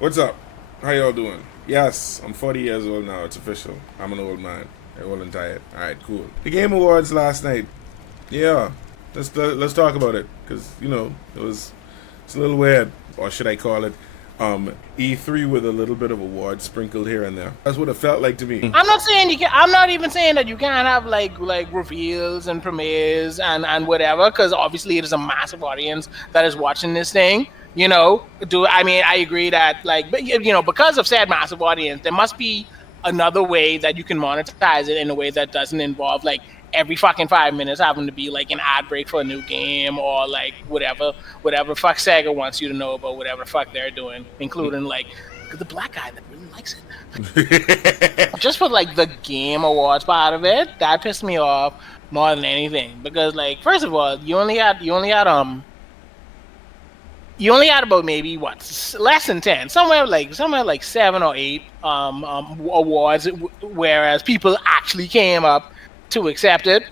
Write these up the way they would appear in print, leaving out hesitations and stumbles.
What's up? How y'all doing? Yes, I'm 40 years old now. It's official. I'm an old man. Old and tired. All right, cool. The Game Awards last night. Yeah, let's talk about it because it's a little weird, or should I call it, E3 with a little bit of awards sprinkled here and there. That's what it felt like to me. I'm not saying you can. I'm not even saying that you can't have like reveals and premieres and whatever, because obviously it is a massive audience that is watching this thing. I agree that because of said massive audience, there must be another way that you can monetize it in a way that doesn't involve like every fucking 5 minutes having to be like an ad break for a new game or like whatever fuck Sega wants you to know about whatever the fuck they're doing, including like the black guy that really likes it. Just for like the Game Awards part of it, that pissed me off more than anything, because like first of all, you only had about maybe less than 10, somewhere like 7 or 8 awards, whereas people actually came up to accept it.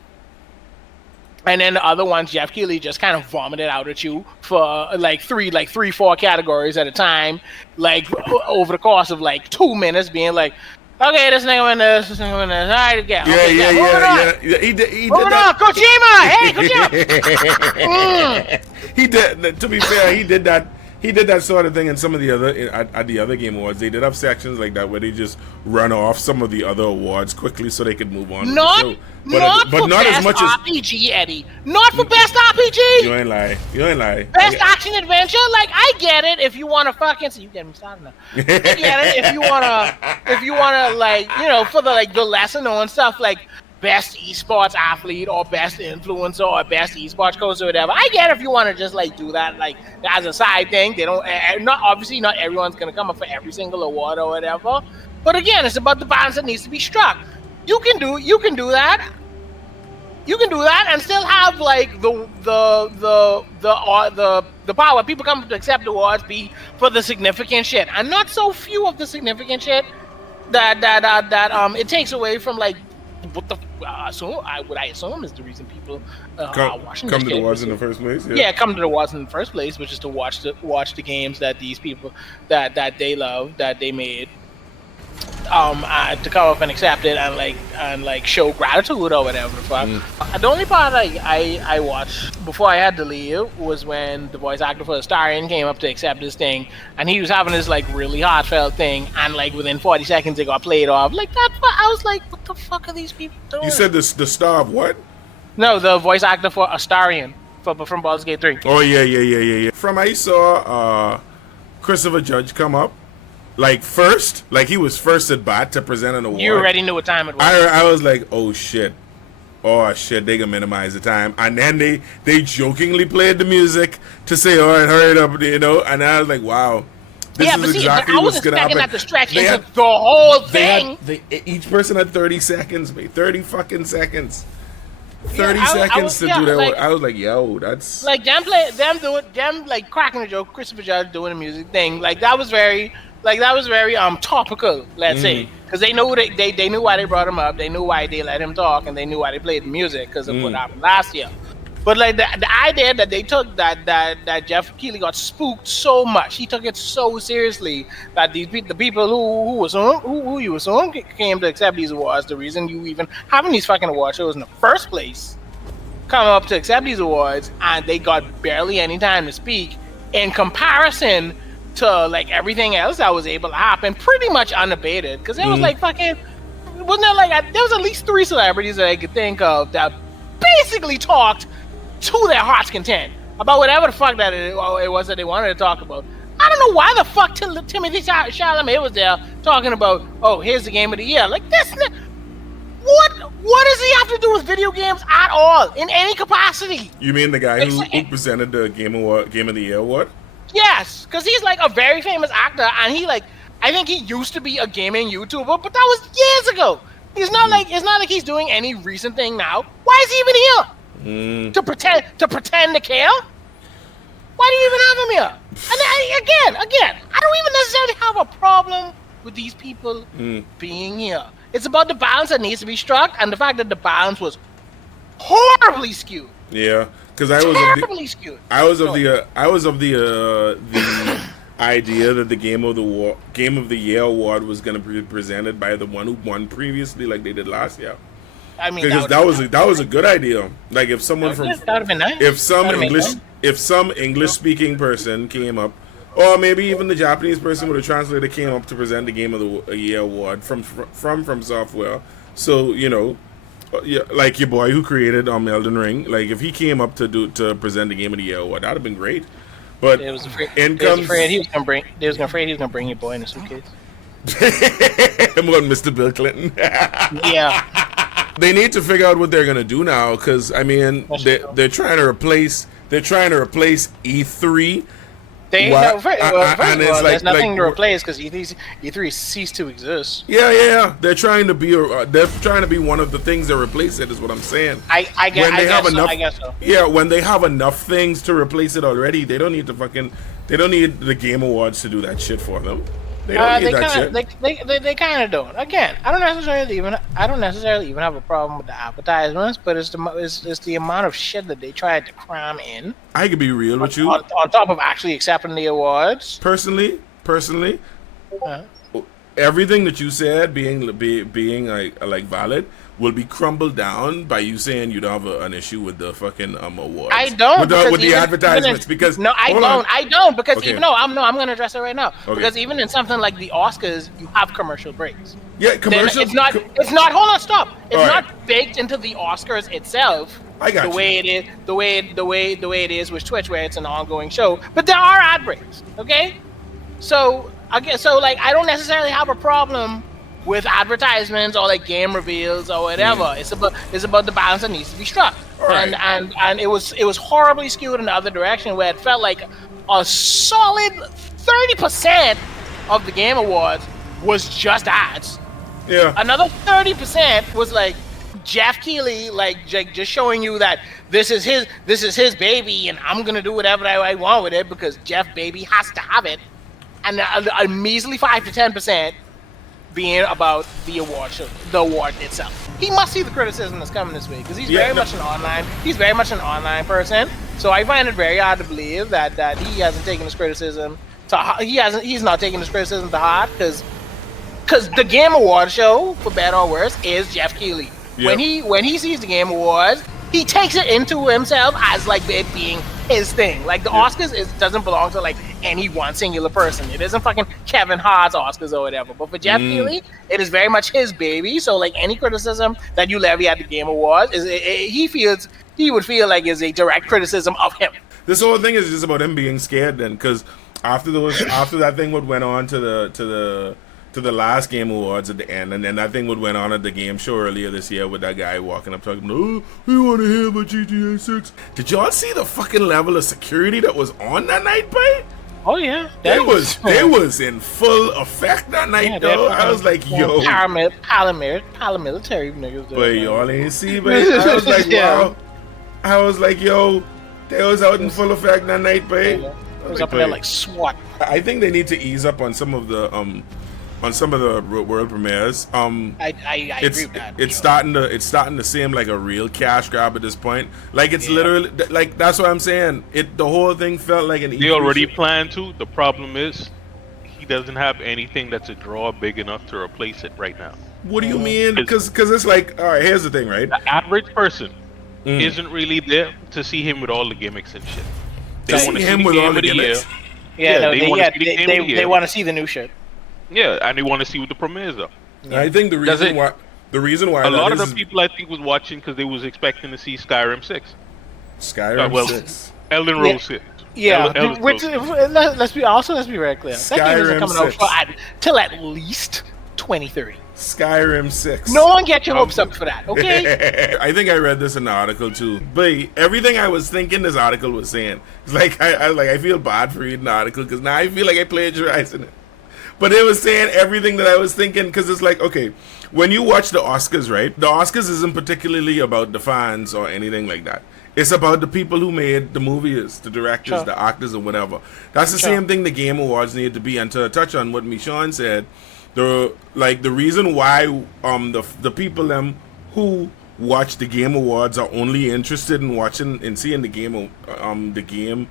And then the other ones, Jeff Keighley just kind of vomited out at you for like three, 4 categories at a time, like over the course of like 2 minutes, being like, okay, this nigga win this, this nigga win this. All right, Yeah. He did that. Kojima, hey, Kojima. He did. To be fair, he did that. He did that sort of thing in some of the other at the other Game Awards. They did have sections like that where they just run off some of the other awards quickly so they could move on. Not as much as RPG, Eddie. Not for best RPG. You ain't lie. Best action adventure. Like, I get it if you want to fucking. So you get me started now. I get it if you wanna like for the lesser known stuff like best esports athlete or best influencer or best esports coach or whatever. I get if you want to just like do that like as a side thing. They don't not everyone's gonna come up for every single award or whatever. But again, it's about the balance that needs to be struck. You can do that. You can do that and still have like the power. People come to accept awards be for the significant shit, and not so few of the significant shit that it takes away from like what the I assume is the reason people are watching come to the awards in the first place. Yeah, come to the awards in the first place, which is to watch the games that these people that they love, that they made, to come up and accept it and show gratitude or whatever the fuck. The only part I watched before I had to leave was when the voice actor for Astarion came up to accept this thing, and he was having this like really heartfelt thing, and like within 40 seconds it got played off. Like that, I was like, what the fuck are these people doing? You said the star of what? No, the voice actor for Astarion from Baldur's Gate 3. Oh yeah. From I saw Christopher Judge come up. Like first, like he was first at bat to present an award. You already knew what time it was. I was like, oh shit, they can minimize the time, and then they jokingly played the music to say, all right, hurry it up, and I was like, wow, this is exactly what's gonna happen. I was expecting that to stretch into the whole thing. Each person had 30 seconds, mate, 30 fucking seconds. 30 seconds to do that. Like, I was like, yo, that's like them cracking a joke. Christopher Judge doing a music thing, like that was very topical, let's say, because they knew they knew why they brought him up, they knew why they let him talk, and they knew why they played the music because of what happened last year. But like the idea that they took that Jeff Keighley got spooked so much, he took it so seriously that the people who you assume came to accept these awards, the reason you even having these fucking award shows in the first place, come up to accept these awards, and they got barely any time to speak in comparison to like everything else that was able to happen, pretty much unabated. Because it was like fucking, wasn't there like there was at least 3 celebrities that I could think of that basically talked to their heart's content about whatever the fuck that it was that they wanted to talk about. I don't know why the fuck Timothy Chalamet was there talking about, oh, here's the game of the year. Like this, what does he have to do with video games at all in any capacity? You mean the guy who presented the Game of the Year award? Yes, because he's like a very famous actor, and I think he used to be a gaming YouTuber, but that was years ago. It's not like he's doing any recent thing now. Why is he even here? To pretend to care? Why do you even have him here? And again, I don't even necessarily have a problem with these people being here. It's about the balance that needs to be struck, and the fact that the balance was horribly skewed. Yeah. Because I was of the idea that the Game of the Year award was going to be presented by the one who won previously, like they did last year. I mean, Because that was a good idea. Like if someone from that would have been nice. if some English speaking person came up, or maybe even the Japanese person with a translator came up to present the Game of the Year award from Software. So yeah, like your boy who created Elden Ring, like if he came up to present the Game of the Year award, that'd have been great. But They was afraid he was gonna bring your boy in a suitcase. I'm going Mr. Bill Clinton. Yeah. They need to figure out what they're gonna do now, because I mean they're trying to replace E3. First of all, there's nothing to like, replace because E3 ceased to exist. Yeah. They're trying to be one of the things that replace it. Is what I'm saying. I guess so. Yeah, when they have enough things to replace it already, they don't need the Game Awards to do that shit for them. They don't need that shit. They kind of don't. Again, I don't necessarily even have a problem with the advertisements, but it's the amount of shit that they tried to cram in. I could be real with you. On top of actually accepting the awards. Personally, everything that you said being like valid will be crumbled down by you saying you don't have an issue with the fucking awards. I don't with the advertisements because no, I don't because okay. I'm going to address it right now because even in something like the Oscars, you have commercial breaks. Yeah, commercials. It's not. Hold on, stop. It's right. not baked into the Oscars itself. I got the way it is, the way it is with Twitch, where it's an ongoing show. But there are ad breaks. Okay, so I don't necessarily have a problem with advertisements or like game reveals or whatever. It's about the balance that needs to be struck. Right. And it was horribly skewed in the other direction where it felt like a solid 30% of the Game Awards was just ads. Yeah. Another 30% was like Jeff Keighley just showing you that this is his baby and I'm gonna do whatever I want with it because Jeff baby has to have it. And a measly 5 to 10% being about the award show, the award itself. He must see the criticism that's coming this way because he's very much an online person. So I find it very hard to believe that he hasn't taken his criticism he's not taking his criticism to heart because the Game Award show, for better or worse, is Jeff Keighley. Yep. When he sees the Game Awards, he takes it into himself as like it being his thing. Like the Oscars doesn't belong to like any one singular person. It isn't fucking Kevin Hart's Oscars or whatever. But for Jeff Keighley, it is very much his baby. So like any criticism that you levy at the Game Awards he would feel like is a direct criticism of him. This whole thing is just about him being scared then, because after that thing would went on to the last Game Awards at the end, and then that thing would went on at the game show earlier this year with that guy walking up talking, "Oh, we want to hear about GTA 6." Did y'all see the fucking level of security that was on that night, boy? Oh yeah, they was in full effect that night, though. I was like, yo, paramilitary niggas. But y'all ain't see, but I was like, wow. I was like, yo, they was out in full effect that night, babe. Yeah. It was up in there like SWAT. I think they need to ease up on some of the world premieres. I agree with that. It's starting to seem like a real cash grab at this point. Like it's literally like that's what I'm saying. The whole thing felt like an. They already planned to. The problem is he doesn't have anything that's a draw big enough to replace it right now. What do you mean? Because it's like, all right, here's the thing, right? The average person isn't really there to see him with all the gimmicks and shit. They want to see him with all the gimmicks. They want to see the new shit. Yeah, and they want to see what the premieres are. Yeah. I think the reason why a lot of the people I think was watching because they was expecting to see Skyrim 6. Skyrim 6. Elden Ring 6. Yeah, let's be very clear. Skyrim that game isn't coming 6. out till at least 2030. Skyrim 6. No one get your hopes up for that, okay? I think I read this in the article too. But everything I was thinking this article was saying, it's like I feel bad for reading the article because now I feel like I plagiarizing it. But it was saying everything that I was thinking because it's like, okay, when you watch the Oscars, right? The Oscars isn't particularly about the fans or anything like that. It's about the people who made the movies, the directors, the actors, or whatever. That's the same thing the Game Awards need to be. And to touch on what Michonne said, the reason why the people who watch the Game Awards are only interested in watching and seeing the game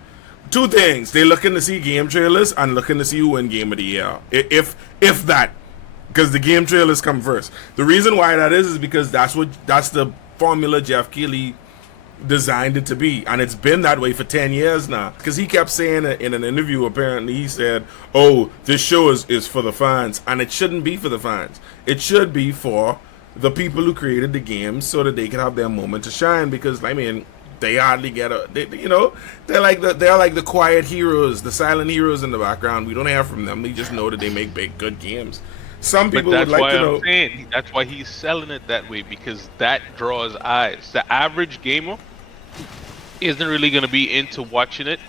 two things. They're looking to see game trailers and looking to see who win game of the year. If that, because the game trailers come first. The reason why that is because that's the formula Jeff Keighley designed it to be, and it's been that way for 10 years now. Because he kept saying in an interview, apparently he said, "Oh, this show is for the fans," and it shouldn't be for the fans. It should be for the people who created the games so that they can have their moment to shine. Because I mean, they hardly get they're like the quiet heroes, the silent heroes in the background. We don't hear from them. We just know that they make good games. Some people would like to know. Saying, that's why he's selling it that way, because that draws eyes. The average gamer isn't really going to be into watching it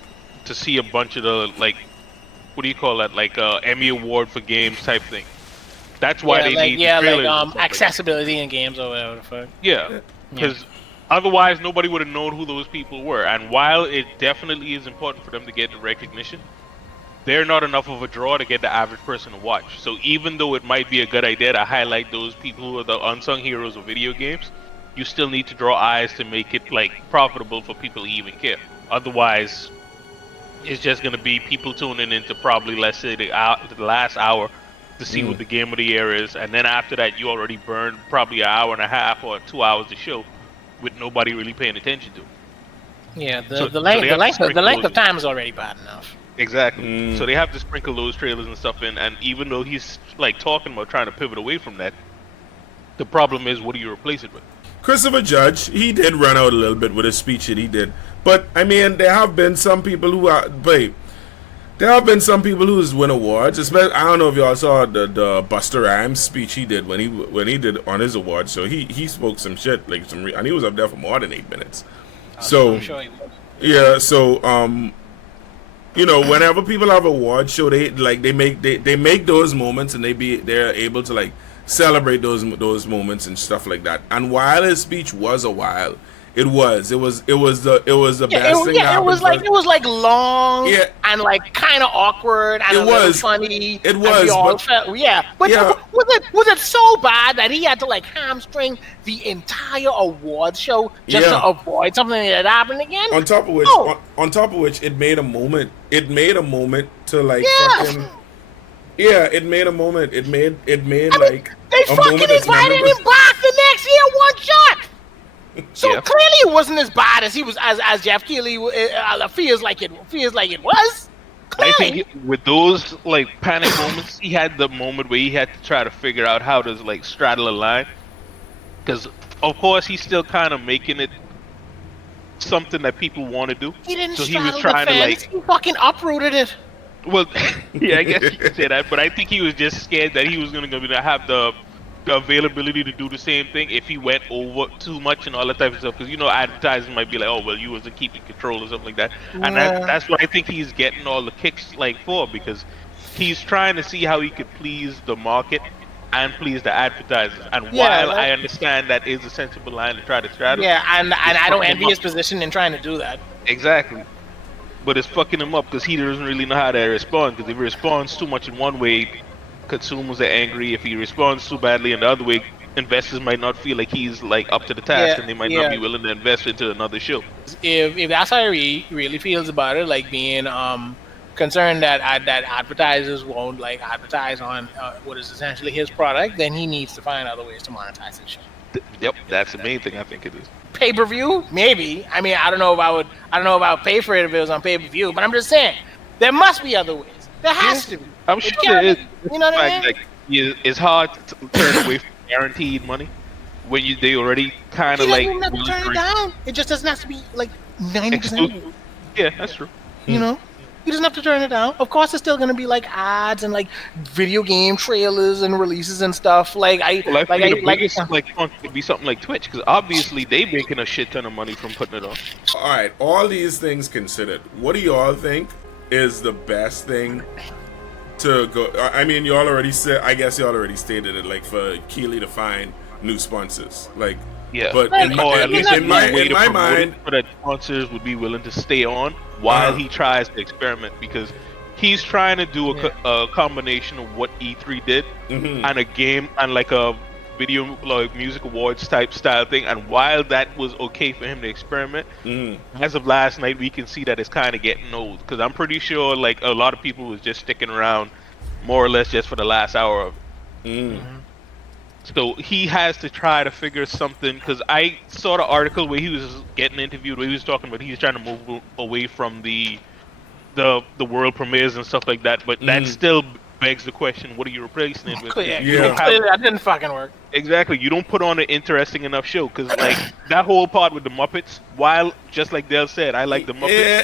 to see a bunch of the, like, what do you call that, like Emmy Award for games type thing. That's why they need trailers accessibility in games or whatever the fuck. Yeah, because otherwise nobody would have known who those people were. And while it definitely is important for them to get the recognition, they're not enough of a draw to get the average person to watch. So even though it might be a good idea to highlight those people who are the unsung heroes of video games, you still need to draw eyes to make it like profitable for people to even care. Otherwise, it's just going to be people tuning into probably, let's say, the last hour to see what the game of the year is, and then after that you already burned probably an hour and a half or 2 hours to show with nobody really paying attention to. Yeah, the length of time is already bad enough. Exactly. So they have to sprinkle those trailers and stuff in, and even though he's like talking about trying to pivot away from that, the problem is, what do you replace it with? Christopher Judge, he did run out a little bit with his speech that he did, but I mean, there have been some people who are, there have been some people who's win awards. Especially, I don't know if y'all saw the Busta Rhymes speech he did when he did on his award show. He spoke some shit, like and he was up there for more than 8 minutes. So I'm sure he was. Yeah, so you know, whenever people have award show, they make those moments, and they're able to like celebrate those moments and stuff like that. And while his speech was a while, it was the best thing. Yeah, it was like long and like kind of awkward and a little funny. It was, was it so bad that he had to like hamstring the entire award show just to avoid something that happened again? On top of which, it made a moment. It made a moment to like fucking. Yeah, it made a moment. It made like they fucking invited him back the next year, one shot. So clearly it wasn't as bad as he was as Jeff Keighley feels like it was. Clearly. I think with those like panic moments, he had the moment where he had to try to figure out how to like straddle a line, because of course he's still kind of making it something that people want to do. He didn't so straddle he was trying the fence. He fucking uprooted it. Well, yeah, I guess you could say that, but I think he was just scared that he was going to have the availability to do the same thing if he went over too much and all that type of stuff. Because, you know, advertising might be like, oh, well, you wasn't keeping control or something like that. And that's what I think he's getting all the kicks like for, because he's trying to see how he could please the market and please the advertisers. And while I understand that is a sensible line to try to straddle. Yeah, and I don't envy his position in trying to do that. Exactly. But it's fucking him up because he doesn't really know how to respond. Because if he responds too much in one way, consumers are angry. If he responds too badly in the other way, investors might not feel like he's like up to the task, and they might not be willing to invest into another show. If that's how he really feels about it, like being concerned that advertisers won't like advertise on what is essentially his product, then he needs to find other ways to monetize his show. Yep, that's the main thing I think it is. Pay-per-view, maybe. I mean, I don't know if I would pay for it if it was on pay-per-view, but I'm just saying there must be other ways. There has to be. I'm sure there is. You know what I mean? Like, it's hard to turn away from guaranteed money when they already kind of like. You don't have to turn it down. It just doesn't have to be like 90%. Yeah, that's true. You know, he doesn't have to turn it down. Of course, it's still gonna be like ads and like video game trailers and releases and stuff. Like it could be something like Twitch, because obviously they making a shit ton of money from putting it on. All right, all these things considered, what do y'all think is the best thing to go? I mean, you all already said. I guess you all already stated it. Like for Keighley to find new sponsors, like But in my mind, that sponsors would be willing to stay on while he tries to experiment, because he's trying to do a combination of what E3 did and a game and like a video like music awards type style thing. And while that was okay for him to experiment, as of last night, we can see that it's kind of getting old. Because I'm pretty sure like a lot of people was just sticking around, more or less just for the last hour of it. So he has to try to figure something. Because I saw the article where he was getting interviewed, where he was talking about he's trying to move away from the world premieres and stuff like that. But that still begs the question: what are you replacing it with? Clearly, that didn't fucking work. Exactly. You don't put on an interesting enough show because, like, that whole part with the Muppets. While just like Dale said, I like the Muppets. Yeah,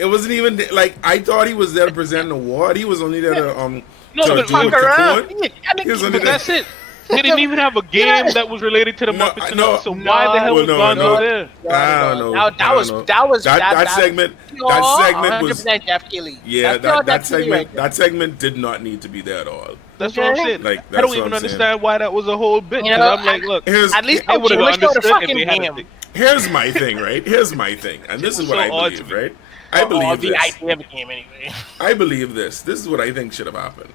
it wasn't even like I thought he was there to present an award. He was only there to fuck around. But that's it. They didn't even have a game that was related to the Muppets. So why the hell was Gon there? I don't know. That segment was 100% Jeff Keighley. Yeah, that segment did not need to be there at all. That's what I'm saying. Like, I don't even understand why that was a whole bit. You know, I'm like, look, at least I would have understood if they had game. a Here's my thing, right? Here's my thing, and this is what I believe, right? I believe the this. idea of a game anyway. I believe this. This is what I think should have happened.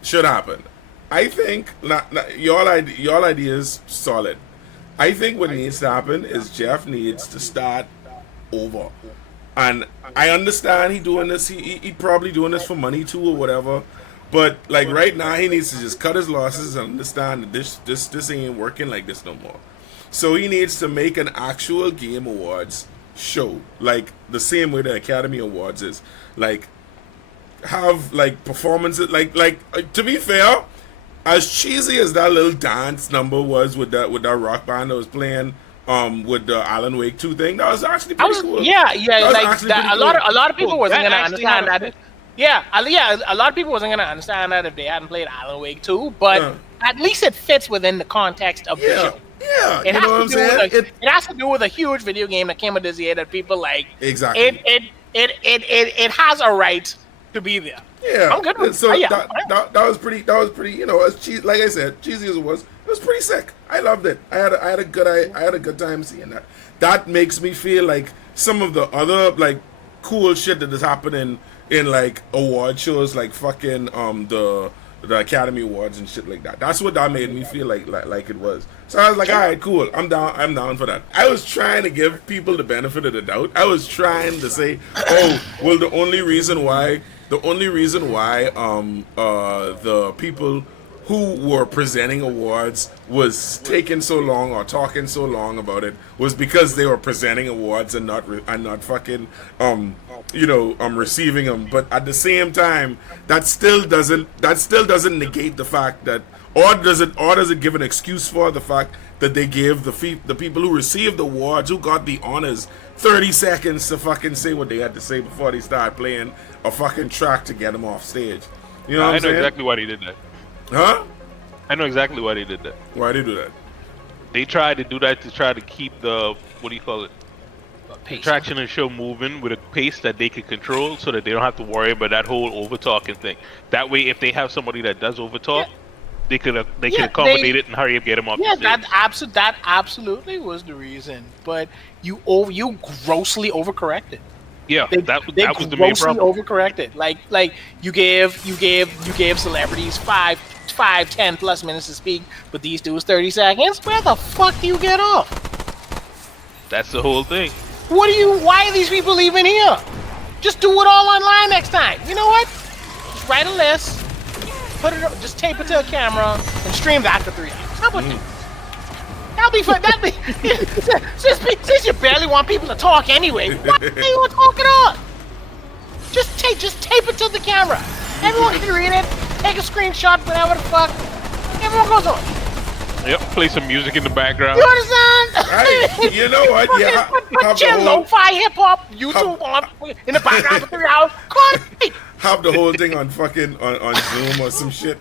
Should happen. I think your idea is solid. I think what needs to happen is Jeff needs to start over. And I understand he doing this. He probably doing this for money too or whatever. But like right now, he needs to just cut his losses and understand that this ain't working like this no more. So he needs to make an actual Game Awards show, like the same way the Academy Awards is. Like have like performances. Like to be fair, as cheesy as that little dance number was with that rock band that was playing with the Alan Wake 2 thing, that was actually pretty cool. Yeah, like that, a lot of people wasn't gonna understand that. Yeah, a lot of people wasn't gonna understand that if they hadn't played Alan Wake 2, but at least it fits within the context of the show. Yeah, it has to do with a huge video game that came out this year that people like. Exactly. It has a right to be there. Yeah, I'm good with so that was pretty. You know, as cheesy, like I said, cheesy as it was pretty sick. I loved it. I had a good time seeing that. That makes me feel like some of the other like cool shit that is happening in like award shows, like fucking the Academy Awards and shit like that. That's what that made me feel like it was. So I was like, all right, cool. I'm down for that. I was trying to give people the benefit of the doubt. I was trying to say, oh, well, the only reason why the people who were presenting awards was taking so long or talking so long about it was because they were presenting awards and not fucking receiving them. But at the same time, that still doesn't negate the fact that, or does it give an excuse for the fact that they gave the people who received the awards, who got the honors, 30 seconds to fucking say what they had to say before they start playing a fucking track to get them off stage. You know what I'm saying? I know exactly why they did that. Huh? I know exactly why they did that. Why they do that? They tried to do that to try to keep the, what do you call it? Attraction and show moving with a pace that they could control, so that they don't have to worry about that whole over-talking thing. That way, if they have somebody that does over-talk, they could accommodate it and hurry up, get them off the stage. That absolutely was the reason. But you grossly overcorrected. Yeah, that was the main problem. They grossly overcorrected. Like you gave celebrities 10 plus minutes to speak, but these dudes 30 seconds. Where the fuck do you get off? That's the whole thing. Why are these people even here? Just do it all online next time. You know what? Just write a list, just tape it to a camera, and stream that for 3 hours. How about that? That'll be fun. Since you barely want people to talk anyway, what do you want to talk it on? Just tape it to the camera. Everyone can read it. Take a screenshot, whatever the fuck. Everyone goes on. Yep, play some music in the background. You understand? Right. You know what? Yeah. Put your lo-fi hip-hop YouTube on in the background for 3 hours. Come on. Have the whole thing on fucking on Zoom or some shit.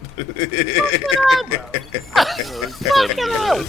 Fucking hell.